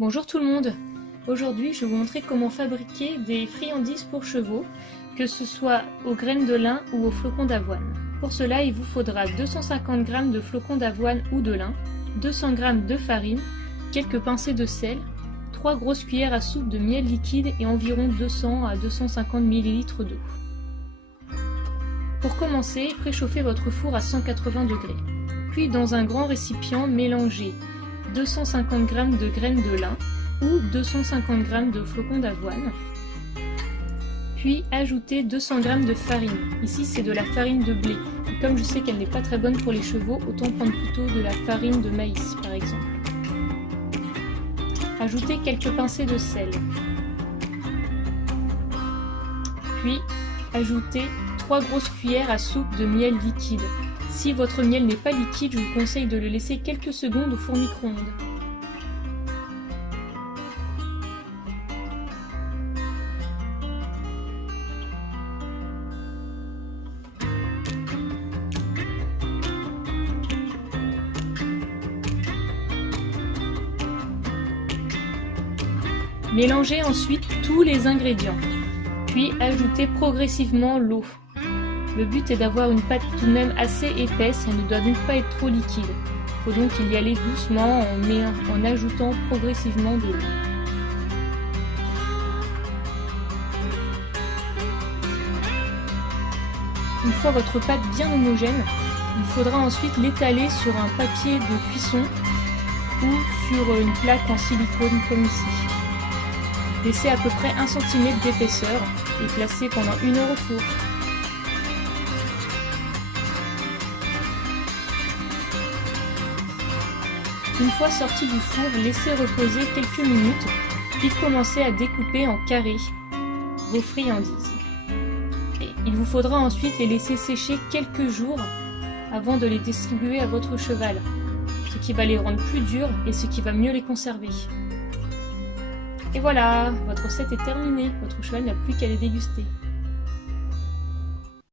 Bonjour tout le monde. Aujourd'hui, je vais vous montrer comment fabriquer des friandises pour chevaux, que ce soit aux graines de lin ou aux flocons d'avoine. Pour cela, il vous faudra 250 g de flocons d'avoine ou de lin, 200 g de farine, quelques pincées de sel, 3 grosses cuillères à soupe de miel liquide et environ 200 à 250 ml d'eau. Pour commencer, préchauffez votre four à 180 degrés. Puis dans un grand récipient, mélangez 250 g de graines de lin ou 250 g de flocons d'avoine. Puis ajoutez 200 g de farine. Ici c'est de la farine de blé. Et comme je sais qu'elle n'est pas très bonne pour les chevaux, autant prendre plutôt de la farine de maïs par exemple. Ajoutez quelques pincées de sel. Puis ajoutez 3 grosses cuillères à soupe de miel liquide. Si votre miel n'est pas liquide, je vous conseille de le laisser quelques secondes au four micro-ondes. Mélangez ensuite tous les ingrédients, puis ajoutez progressivement l'eau. Le but est d'avoir une pâte tout de même assez épaisse, elle ne doit donc pas être trop liquide. Il faut donc y aller doucement en ajoutant progressivement de l'eau. Une fois votre pâte bien homogène, il faudra ensuite l'étaler sur un papier de cuisson ou sur une plaque en silicone comme ici. Laissez à peu près 1 cm d'épaisseur et placez pendant 1 heure au four. Une fois sorti du four, laissez reposer quelques minutes, puis commencez à découper en carrés vos friandises. Et il vous faudra ensuite les laisser sécher quelques jours avant de les distribuer à votre cheval, ce qui va les rendre plus durs et ce qui va mieux les conserver. Et voilà, votre recette est terminée, votre cheval n'a plus qu'à les déguster.